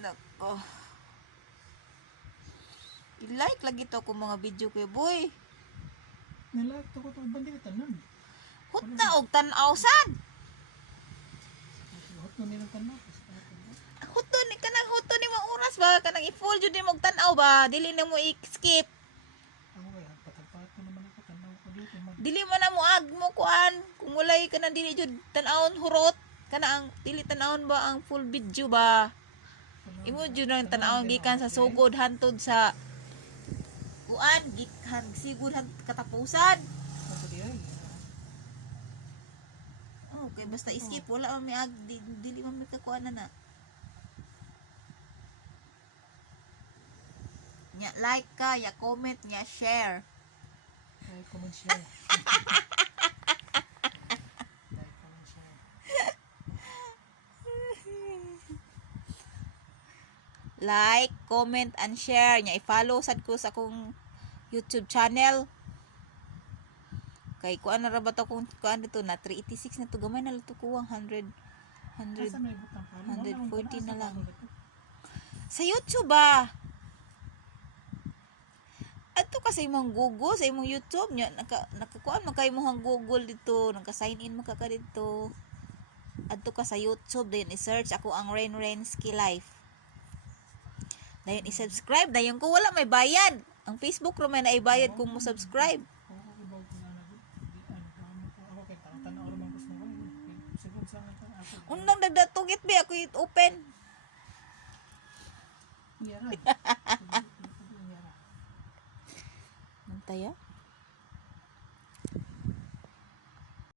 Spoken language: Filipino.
nako. I-like lagi to ako mga video ko, boy. Nilike to ko to bandi kita nun. Hut na og tan-aw sad. Hot no nilang tanong. Huto ni kanang huto ni mo oras ba kanang i-full jud ni mo og tan-aw ba, dili na mo i-skip. Ako kaya patagpat ko naman ako tanaw ko dito mag. Dili man na mo agmo kuan. Kung walay ka na dili jud tan-awon hurot, kana ang dili tan-awon ba ang full video ba. Imo jud nang tan-awon gikan sa sugod hantod sa kuan gikan sigud katapusan. Ako diay. Okay, basta skip wala man may dili man may kakuan na. Nya like ka, ya comment, nya share. Like, comment, share. Like, comment, share. Like, comment, and share. Nya i-follow sad ko sa akong YouTube channel. Kay kuan na ra ba to kung kuan dito na 386 na to gamay na luto kuwang 100 Asa may butang pa? 140 na lang. Sa YouTube ba? Ato kasi imong Google sa imong YouTube nya nakakuan man kay imong Google dito, naka-sign in man ka dito. Adto ka sa YouTube dayon i-search ako ang Rain Ski Life. Dayon i-subscribe dayon ko wala may bayad. Ang Facebook ro may naibayad kung mo subscribe. Ako kay tanaw ra man gusto ko. Siguro sa ako. Undang dagdatugit be ako i-open. Yara. Nantaya?